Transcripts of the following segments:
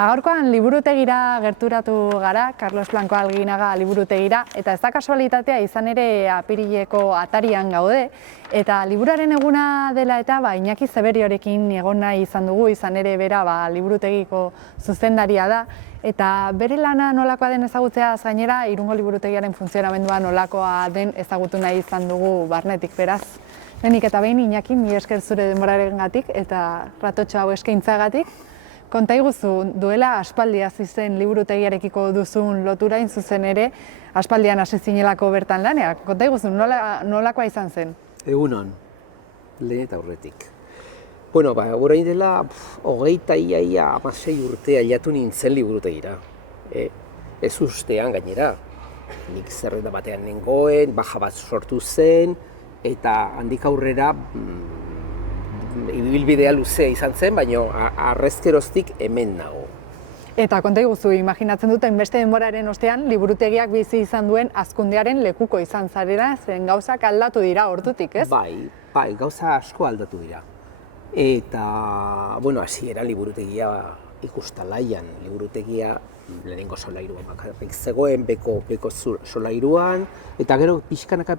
Gaurkoan liburutegira gerturatu gara, Carlos Blanco Alguinaga liburutegira, eta ez da kasualitatea izan ere apirileko atarian gaude, eta liburaren eguna dela eta Iñaki Zeberiorekin egon nahi izan dugu, izan ere bera liburutegiko zuzendaria da, eta bere lana nolakoa den ezagutzeaz gainera, Irungo liburutegiaren funtzionamendua nolakoa den ezagutu nahi izan dugu barnetik beraz. Lehenik eta behin Iñaki, mila esker zure denborarengatik eta ratotxo hau eskaintzagatik. Konta iguzu, duela aspaldi hasi zen liburutegiarekiko duzun lotura zuzen ere, aspaldian hasi zinelako bertan lanean. Konta iguzu, nolakoa izan zen? Egunon, lehen eta aurretik. Bueno, orain dela, 26 urte ailatu nintzen liburutegira. Ez ustean gainera. Nik zerrenda batean nengoen, baja bat sortu zen, eta handik aurrera ibilbidea luzea izan zen, baina arrezkeroztik hemen nago. Eta konta iguzu, imaginatzen duten beste denboraren ostean, liburutegiak bizi izan duen hazkundearen lekuko izan zarela, zen gauzak aldatu dira ordutik, ez? Bai, gauza asko aldatu dira. Eta, bueno, hasieran liburutegia ikustalaian, liburutegia lehenengo solairuan bakarrik zegoen, beko solairuan, eta gero pixkanaka,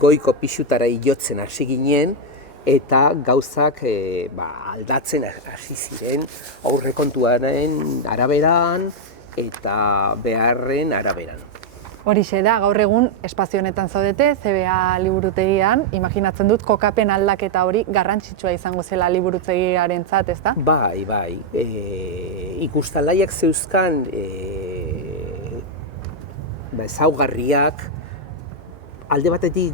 goiko pixutara ilotzen hasi ginen, eta gauzak aldatzen hasi ziren aurrekontuaren araberan eta beharren araberan. Horixe da, gaur egun espazio honetan zaudete, CBA liburutegian, imaginatzen dut kokapen aldaketa hori garrantzitsua izango zela liburutegiarentzat, ezta? Bai, ikustalaiak zeuzkan ezaugarriak alde batetik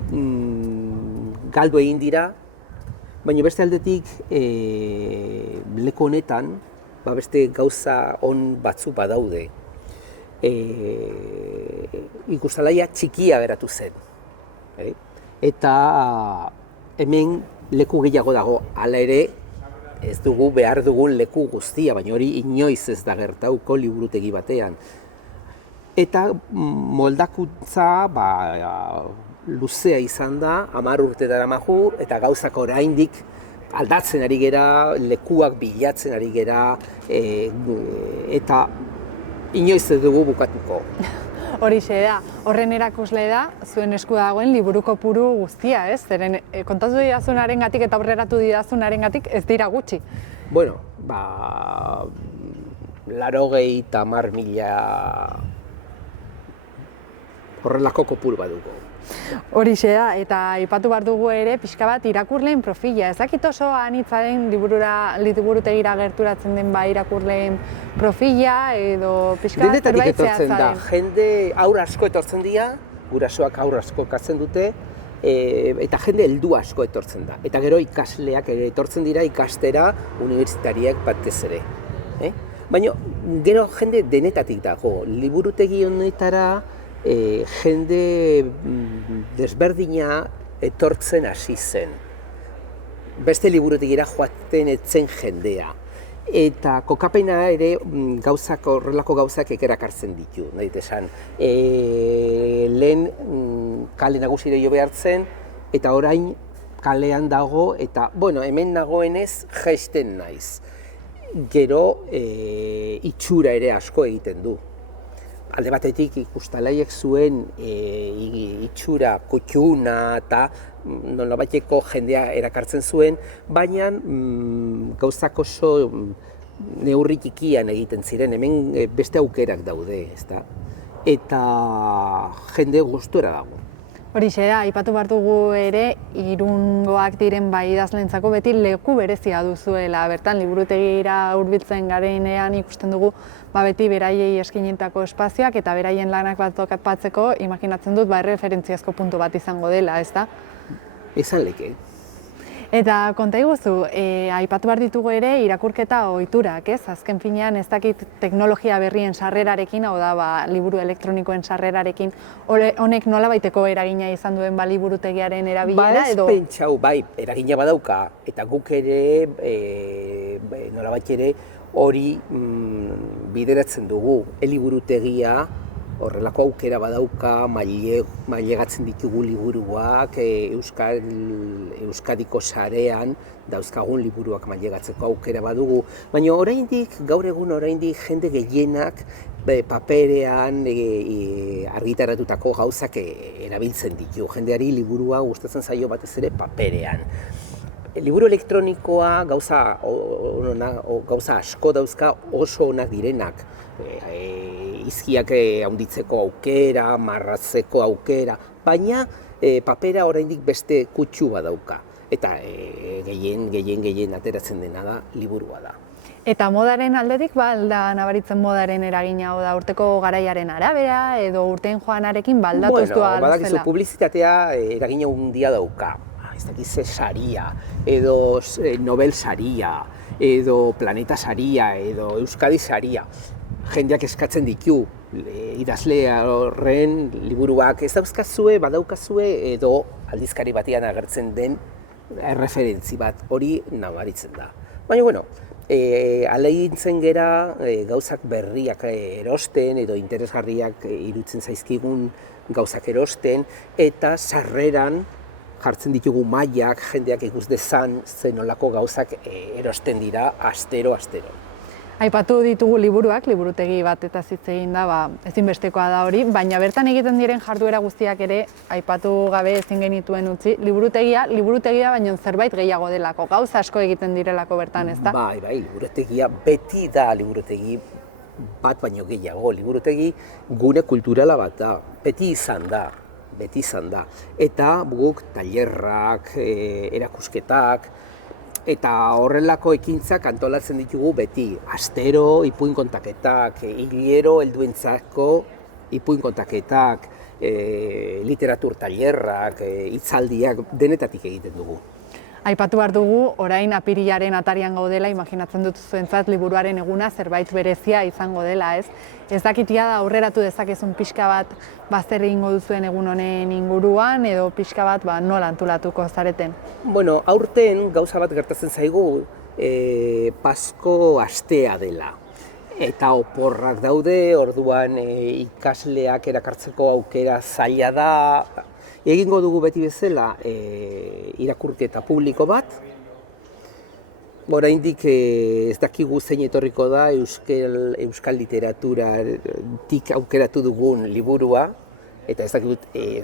galdu egin dira, baina beste aldetik leku honetan beste gauza on batzuk badaude. Ikustalaia txikia geratu zen. Eta hemen leku gehiago dago, hala ere ez dugu behar dugun leku guztia, baina hori inoiz ez da gertauko liburutegi batean. Eta moldakuntza luzea izan da, 10 urte daramaju, eta gauzak oraindik aldatzen ari gera, lekuak bilatzen ari gera, eta inoiz ez dugu bukatuko. Horixe da, horren erakusle da, zuen esku dagoen liburu kopuru guztia, ez? Zeren kontatu didazunarengatik eta aurreratu didazunarengatik ez dira gutxi. Bueno, 80.000 horrelako kopuru badugu. Horixe da, eta aipatu behar dugu ere pixka bat irakurleen profila. Ez dakit oso anitza den liburutegira gerturatzen den irakurleen profila edo pixka bat zerbait zehatza den. Jende aur asko etortzen dira, gurasoak aur asko ekartzen dute, eta jende heldu asko etortzen da. Eta gero ikasleak ere etortzen dira ikastera unibertsitariak batez ere. Baina gero jende denetatik dago, liburutegi honetara jende desberdina etortzen hasi zen. Beste liburutegira joaten etzen jendea. Eta kokapena ere horrelako gauzak ekerakartzen ditu, nahi esan. Lehen kale nagusira jo behartzen, eta orain kalean dago, eta hemen nagoenez jaisten naiz. Gero itxura ere asko egiten du. Alde batetik ikustalaiek zuen itxura kutxuna eta nolabaiteko jendea erakartzen zuen, baina gauzak oso neurri txikian egiten ziren, hemen beste aukerak daude, ezta? Eta jende gustura dago. Horixe da, aipatu behar dugu ere, Irungoak diren idazleentzako beti leku berezia duzuela. Bertan, liburutegira hurbiltzen garenean ikusten dugu beti beraiei eskinitako espazioak eta beraien lanak bat batzeko, imaginatzen dut erreferentziazko puntu bat izango dela, ezta? Izan leke. Eta konta iguzu, aipatu behar ditugu ere irakurketa ohiturak, ez? Azken finean ez dakit teknologia berrien sarrerarekin, hau da, liburu elektronikoen sarrerarekin, honek nolabaiteko eragina izan duen liburutegiaren erabilera edo? Ez pentsau, eragina badauka, eta guk ere, nolabait ere, hori bideratzen dugu. Liburutegia horrelako aukera badauka, mailegatzen ditugu liburuak, Euskadiko sarean dauzkagun liburuak mailegatzeko aukera badugu, baina gaur egun oraindik jende gehienak paperean argitaratutako gauzak erabiltzen ditu. Jendeari liburua gustatzen zaio batez ere paperean. Liburu elektronikoa gauza asko dauzka oso onak direnak. Izkiak handitzeko aukera, marratzeko aukera, baina papera oraindik beste kutsu badauka. Eta gehien ateratzen dena da liburua da. Eta modaren aldetik, alda nabaritzen modaren eragina, da urteko garaiaren arabera, edo urteen joanarekin baldatuz doa alazela? Badakizu, publizitatea eragina handia dauka. Ez dakiz saria, edo Nobel saria, edo Planeta saria, edo Euskadi saria. Jendeak eskatzen ditu, idazle horren liburuak ez dauzkazue, badaukazue, edo aldizkari batean agertzen den erreferentzi bat, hori nabaritzen da. Baina, ahalegintzen gera gauzak berriak erosten, edo interesgarriak iruditzen zaizkigun gauzak erosten, eta sarreran jartzen ditugu mailak, jendeak ikus dezan zenolako gauzak erosten dira astero. Aipatu ditugu liburuak, liburutegi bat eta hitz egin da, ezinbestekoa da hori, baina bertan egiten diren jarduera guztiak ere aipatu gabe ezin genituen utzi, liburutegia, baina zerbait gehiago delako, gauza asko egiten direlako bertan, ezta? Bai, liburutegia beti da liburutegi bat baino gehiago, liburutegi gune kulturala bat da, beti izan da. Eta guk tailerrak, erakusketak, eta horrelako ekintzak antolatzen ditugu beti. Astero ipuin kontaketak, hilero helduentzako ipuin kontaketak, literatur tailerrak, hitzaldiak, denetatik egiten dugu. Aipatu behar dugu, orain apirilaren atarian gaudela, imaginatzen dut zuentzat liburuaren eguna zerbait berezia izango dela, ez? Ez dakitia da aurreratu dezakezun pixka bat zer egingo duzuen egun honen inguruan, edo pixka bat nola antolatuko zareten? Aurten gauza bat gertatzen zaigu Pasko astea dela. Eta oporrak daude, orduan ikasleak erakartzeko aukera zaila da. Egingo dugu beti bezala irakurketa publiko bat. Oraindik ez dakigu zein etorriko da euskal literaturatik aukeratu dugun liburua, eta ez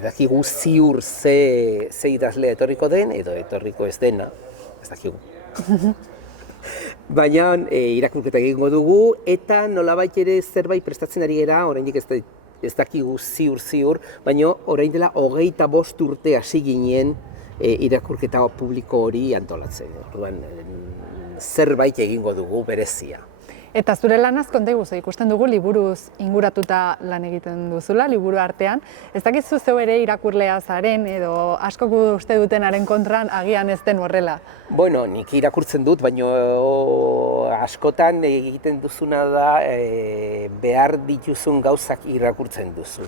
dakigu ziur ze idazlea etorriko den, edo etorriko ez dena, ez dakigu. Baina irakurketa egingo dugu, eta nolabait ere zerbait prestatzen ari gara, oraindik ez dakigu ziur, baina orain dela 25 urte hasi ginen irakurketa publiko hori antolatzen. Orduan, zerbait egingo dugu berezia. Eta zure lanaz konta iguzu, ikusten dugu liburuz inguratuta lan egiten duzula, liburu artean. Ez dakizu zeu ere irakurlea zaren, edo askok uste dutenaren kontran agian ez den horrela? Nik irakurtzen dut, baina askotan egiten duzuna da behar dituzun gauzak irakurtzen duzu.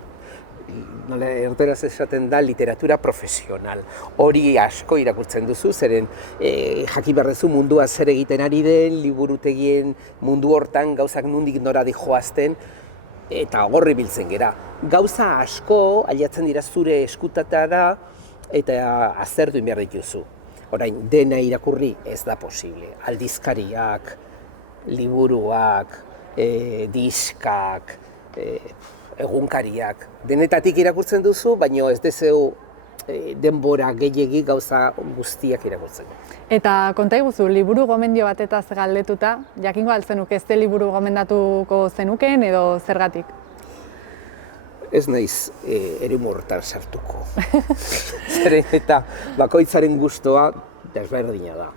Erderaz esaten da literatura profesional. Hori asko irakurtzen duzu, zeren jakin behar duzu mundua zer egiten ari den, liburutegien mundu hortan gauzak nondik nora dijoazten, eta horri biltzen gera. Gauza asko aliatzen dira zure eskutatara eta azertu behar dituzu. Orain, dena irakurri ez da posible. Aldizkariak, liburuak, diskak, egunkariak, denetatik irakurtzen duzu, baina ez dezeu denbora gehiegi gauza guztiak irakurtzen. Eta konta iguzu, liburu gomendio batetaz galdetuta, jakingo altzenuke ez liburu gomendatuko zenuken edo zergatik? Ez naiz eremu horretan sartuko. Zeren eta bakoitzaren gustoa desberdina da.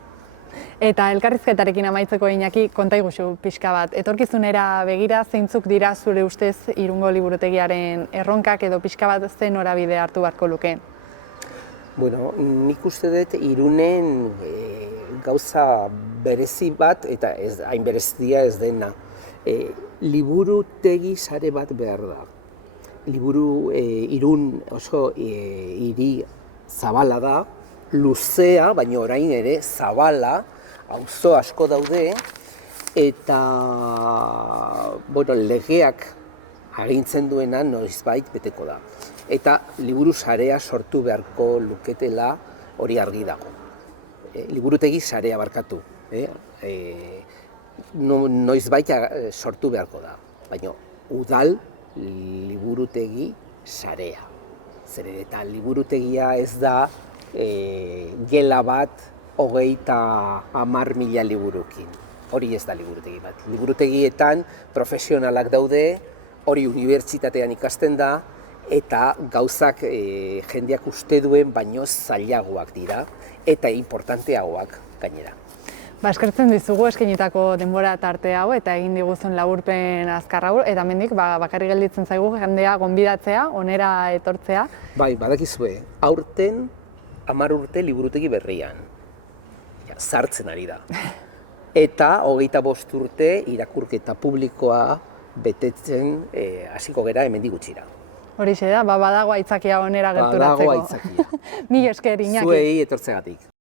Eta elkarrizketarekin amaitzeko Iñaki, konta iguzu pixka bat. Etorkizunera begira, zeintzuk dira zure ustez Irungo liburutegiaren erronkak edo pixka bat ze norabide hartu beharko luke? Nik uste dut Irunen gauza berezi bat, eta hain berezia ez dena, liburutegi sare bat behar da. Irun oso hiri zabala da, luzea, baina orain ere zabala, auzo asko daude, eta legeak agintzen duena noizbait beteko da. Eta liburu sarea sortu beharko luketela hori argi dago. Liburutegi sarea barkatu. Noizbait sortu beharko da, baina udal liburutegi sarea. Zeren eta liburutegia ez da gela bat 30.000 liburukin. Hori ez da liburutegi bat. Liburutegietan profesionalak daude, hori unibertsitatean ikasten da, eta gauzak jendeak uste duen baino zailagoak dira, eta importanteagoak gainera. Eskertzen dizugu eskainitako denbora tarte hau eta egin diguzun laburpen azkar hau, eta hemendik bakarrik gelditzen zaigu jendea gonbidatzea, onera etortzea. Bai, badakizue, aurten 10 urte liburutegi berrian, sartzen ari da. Eta 25 urte irakurketa publikoa betetzen hasiko gera hemendik gutxira. Horixe da, badago aitzakia onera gerturatzeko. Badago aitzakia. Mila esker, Iñaki. Zuei etortzegatik.